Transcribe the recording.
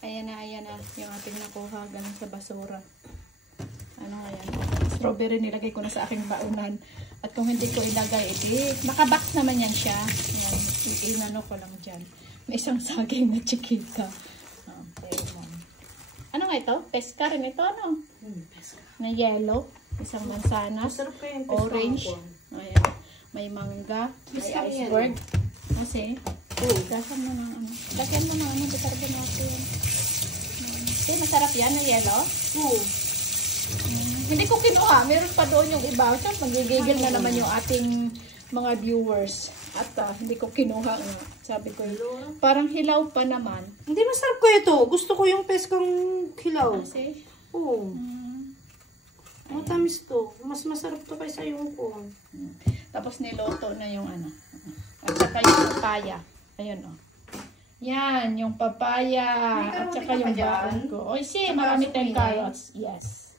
Ayan na yung ating nakuha galing sa basura. Ano nga yan? Strawberry nilagay ko na sa aking baunan. At kung hindi ko ilagay, nakabox naman yan siya. Ayan, inano ko lang dyan. May isang saging na chiquita. Okay, ano nga ito? Pesca rin ito, ano? Pesca. Na yellow. Isang mansanas. Orange. Ayan. May mangga. May iceberg. Kasi, gasan mo ng ano. Gasan mo ng ano. Bicarbonate yan. Okay, masarap yan na yellow? Oo. Hindi ko kinuha. Meron pa doon yung iba. So, magigigil na naman yung ating mga viewers. At hindi ko kinuha nga. Sabi ko, parang hilaw pa naman. Hindi, masarap ko ito. Gusto ko yung peskang hilaw. Kasi? Oo. Matamis to. Mas masarap to kaysa yung corn. Tapos niloto na yung ano. At saka yung papaya. Ayun o. Yan, yung papaya. At saka yung baon ko. O, marami tayong carrots. Yes.